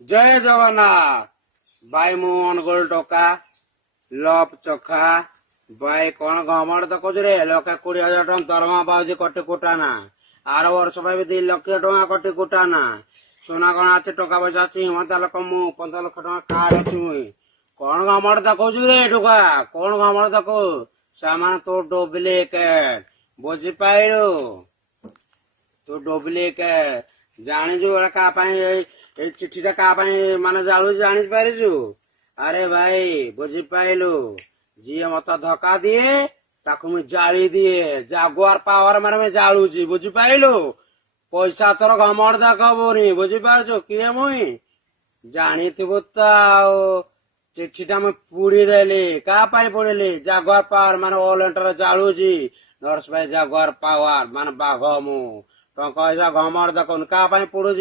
ଜୟ ଜଗନ୍ନାଥ। ଭାଇ ମୁଁ ଅନୁଗୁଳ ଟୋକା ଲପ ଚଖା। ଭାଇ କଣ ଗମେଣ୍ଟ ଦେଖୁଛୁ ରେ, 1,20,000 ଟଙ୍କା ଦରମା ପାଉଛି କୋଟି କୁଟାନା। ଆର ବର୍ଷ ପାଇଁ ବି 2,00,000 ଟଙ୍କା କୋଟି କୁଟାନା। ସୁନା କଣ ଅଛି, ଟଙ୍କା ପଇସା ଅଛି, ହିମନ୍ତ ଲୋକ ମୁଁ 15 ଲକ୍ଷ ଟଙ୍କା କାର୍ଡ ଅଛି ମୁଇଁ। କଣ ଗମେଣ୍ଟ ଦେଖୁଛୁ ରେ ଟୋକା, କଣ ଗମେଣ୍ଟ ଦେଖୁ ସେମାନେ ତୋ ଡୁପ୍ଲିକେଟ ବୁଝିପାଇଲୁ। ତୁ ଡୁପ୍ଲିକେଟ ଜାଣିଛୁ ଏଟା କାହା ପାଇଁ ଏଇ ଚିଠିଟା କାହା ପାଇଁ ମାନେ ଜାଳୁଛି ଜାଣିପାରିଛୁ। ଆରେ ଭାଇ ବୁଝିପାଇଲୁ, ଯିଏ ମତେ ଧୋକା ଦିଏ ତାକୁ ମୁଁ ଜାଳି ଦିଏ। ଜାଗୁଆର ପାୱାର ମାନେ ମୁଁ ଜାଳୁଛି ବୁଝିପାଇଲୁ। ପଇସା ତୋର ଗମେଣ୍ଟ ଦେଖବୁନି ବୁଝିପାରୁଛୁ। କିଏ ମୁଇଁ ଜାଣିଥିବୁ ତ ଆଉ। ଚିଠିଟା ମୁଁ ପୁଡିଦେଲି। କାହା ପାଇଁ ପୁଡିଲି? ଜାଗୁଆର ପାୱାର ମାନେ ଅଲ ଇଣ୍ଡିଆରେ ଜାଳୁଛି। ନର୍ସ ଭାଇ ଜାଗୁଆର ପାୱାର ମାନେ ବାଘ ମୁଁ। ଟଙ୍କା ପଇସା ଗମେଣ୍ଟ ଦେଖୁନି, କାହା ପାଇଁ ପୁଡୁଛି?